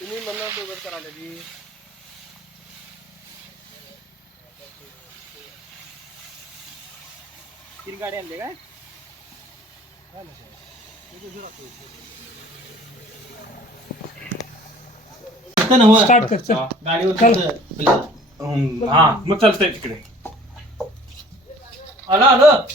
तुम्ही म्हणणार दोघं करायला की तीन गाडी आणले काय स्टार्ट कर गाडीवर हा मग चालतंय तिकडे आलं आलं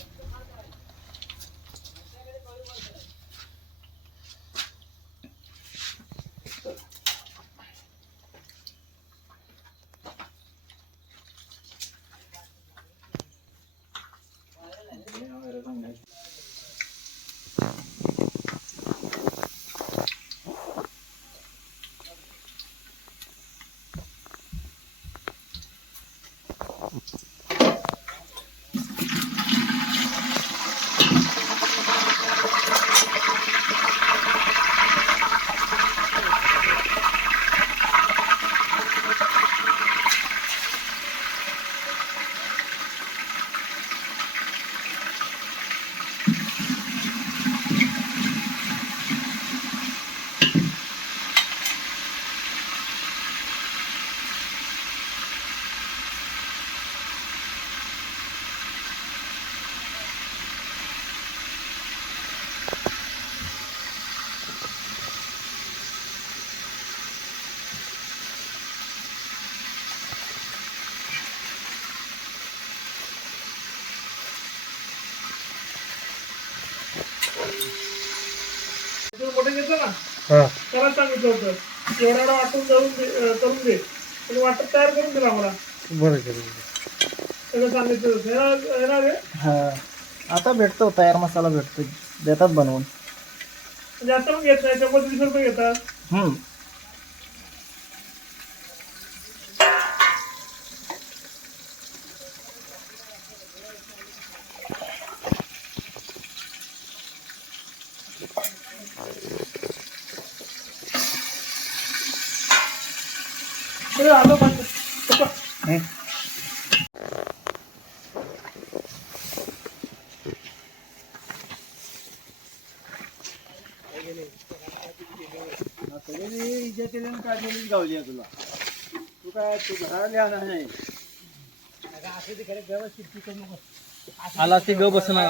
मोठे घेतो ना त्याला सांगितलं होतं एवढा वाटून करून दे पण वाटप तयार करून दिला मला बरं सगळं सांगितलं होतं आता भेटतो तयार मसाला भेटतो देतात बनवून जास्त पण घेत नाही 120 रुपये घेतात आलो काढलेलीच गावली आहे तुला तू काय तू घराला लिहा नाही आला ते ग बस नाही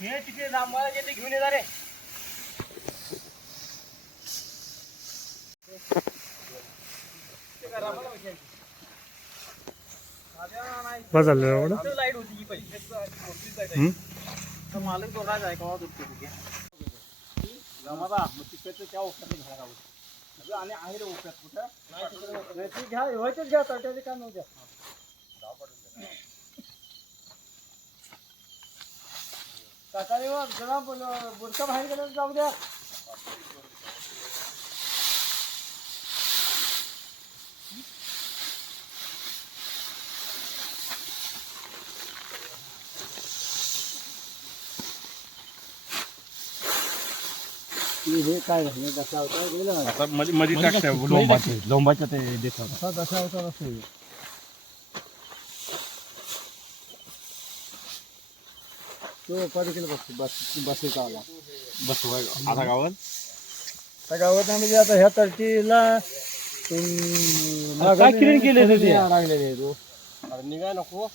हे तिथे जांभळा येते घेऊन येणार रे लाईट होती की पहिली मालक तो राज आहे का जमादा मग तिकडचं त्या ओप्यात घाला आणि आहे रे ओप्यात कुठं नाही ते घ्या व्हायचंच घ्या त्याचे काय नव्हत्या सकाळी जरा बुडका बाहेर गेला जाऊ द्या हे काय कसा होता गेलं आता मध्ये टाकते लोंबाच्या ते देतात असा कसा होता असं तो 5 किलो बस आला बस आता गावात त्या गावात म्हणजे आता ह्या तर्टीला काय क्लीन केले लागलेले तो निघाय नको